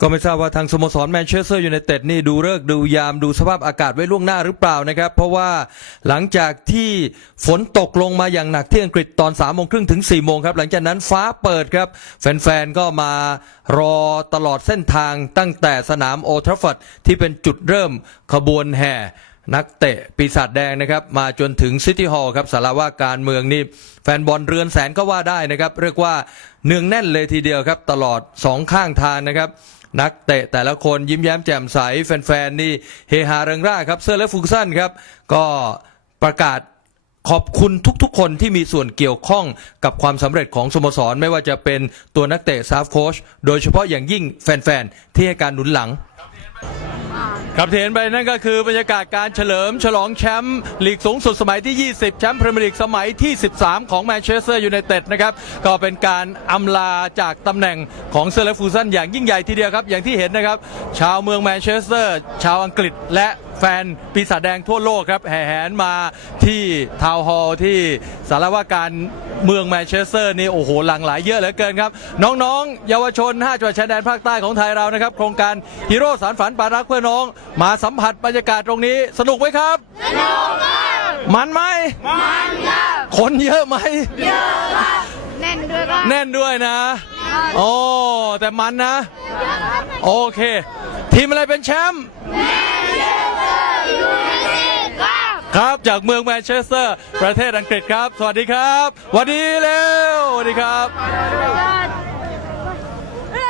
ก็ไม่ทราบว่าทางสโมสรแมนเชสเตอร์ยูไนเต็ดนี่ดูเลิกดูยามดูสภาพอากาศไว้ล่วงหน้าหรือเปล่านะครับ เพราะว่าหลังจากที่ฝนตกลงมาอย่างหนักที่อังกฤษตอน3ามโมงครึ่งถึง4ี่โมงครับ หลังจากนั้นฟ้าเปิดครับ แฟนๆ ก็มารอตลอดเส้นทางตั้งแต่สนามโอทราฟอร์ดที่เป็นจุดเริ่มขบวนแห่ นักเตะปีศาจแดงนะครับ มาจนถึงซิตี้ฮอลล์ครับสารว่าการเมืองนี่แฟนบอลเรือนแสนก็ว่าได้นะครับ เรียกว่าเนืองแน่นเลยทีเดียวครับ ตลอดสองข้างทางนะครับ นักเตะแต่ละคนยิ้มแย้มแจ่มใส แฟนๆนี่เฮฮาเริงร่าครับเซอร์และฟูกสันครับ ก็ประกาศขอบคุณทุกๆ คนที่มีส่วนเกี่ยวข้องกับความสำเร็จของสโมสร ไม่ว่าจะเป็นตัวนักเตะซาฟโค้ชโดยเฉพาะอย่างยิ่งแฟนๆที่ให้การหนุนหลัง ครับที่เห็นไปนั่นก็คือบรรยากาศการเฉลิมฉลองแชมป์ลีกสูงสุดสมัยที่ 20 แชมป์พรีเมียร์ลีกสมัยที่ 13 ของแมนเชสเตอร์ยูไนเต็ดนะครับ ก็เป็นการอำลาจากตำแหน่งของเซอร์เลฟูซันอย่างยิ่งใหญ่ทีเดียวครับ อย่างที่เห็นนะครับ ชาวเมืองแมนเชสเตอร์ ชาวอังกฤษและ แฟนปีศาจแดงทั่วโลกครับแห่แหนมาที่ทาวน์ฮอลล์ที่สารว่าการเมืองแมนเชสเตอร์นี่โอ้โหหลั่งไหลเยอะเหลือเกินครับ น้องๆ เยาวชน 5จังหวัดชายแดนภาคใต้ของไทยเรานะครับ โครงการฮีโร่สารฝันปารักเพื่อน้อง มาสัมผัสบรรยากาศตรงนี้สนุกไหมครับ สนุกมันไหมมันครับคนเยอะไหม แน่นด้วยก็แน่นด้วยนะ โอ้แต่มันนะ โอเค ทีมอะไรเป็นแชมป์ครับจากเมืองแมนเชสเตอร์ ประเทศอังกฤษครับ สวัสดีครับสวัสดีเร็วสวัสดีครับ